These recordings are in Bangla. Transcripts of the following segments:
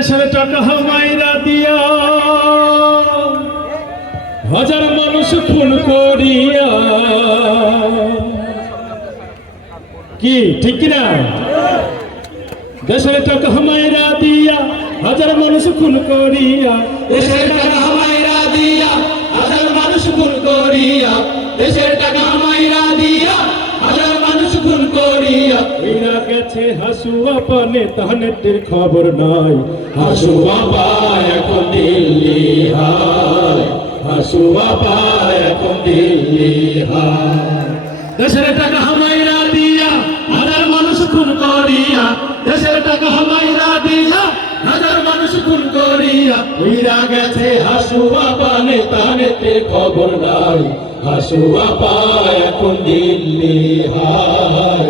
দেশের টাকা হামাইরা দিয়া। হাজার মানুষ খুন করিয়া। কি, ঠিক না দেশের টাকা হামাইরা দিয়া হাজার মানুষ খুন করিয়া। দেশের টাকা হইরা গেছে হাসুয়া পানে তাহনেতের খবর নাই হাসু বাবা এখন দিল্লি হায় হাসু বাবা এখন দিল্লি হায় দেশের টাকা হামাইরা দিয়া হাজার মানুষ খুন করিয়া দেশের টাকা হামাইরা দিয়া হাজার মানুষ খুন করিয়া হইরা গেছে হাসু বাবা নেতা নেতে খবর নাই হাসু বাবা এখন দিল্লি হায়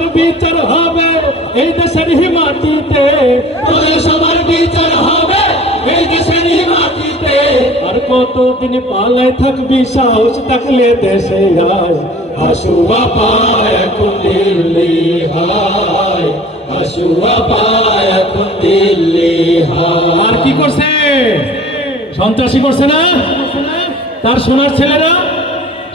সবার বিচার হবে, এই দেশের হিমাটিতে। তোদের সবার বিচার হবে, এই দেশের এই মাটিতে আর কতদিন পালায় থাকবি সাহস থাকলে দেশে আয়। হাসু বাপা, এখন দিল্লি হায়। হাসু বাপা, এখন দিল্লি হায়। আর কি করছে? সন্ত্রাসী করছে না? তার সোনার ছেলেরা?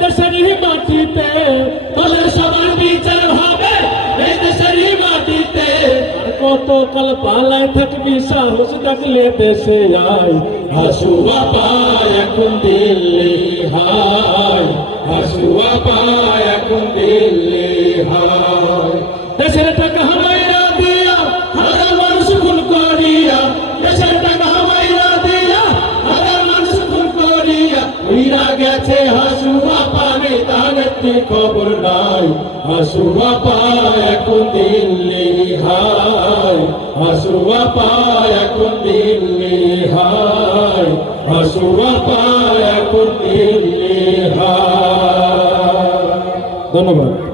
এই দেশের মাটিতে তোদের সবার বিচার হবে। এই দেশের এই মাটিতে কত কাল পালায় থাকবি সাহস থাকলে দেশে আয়। হাসু বাপা এখন দিল্লি হায়। হাসু বাপা এখন দিল্লি হায়। দেশের টাকা নেতা খবর নাই। হাসু পায় এখন দিল্লি হায়। হাসু পায় এখন দিল্লি হায়। হাসু পায় এখন দিল্লি হায়। ধন্যবাদ।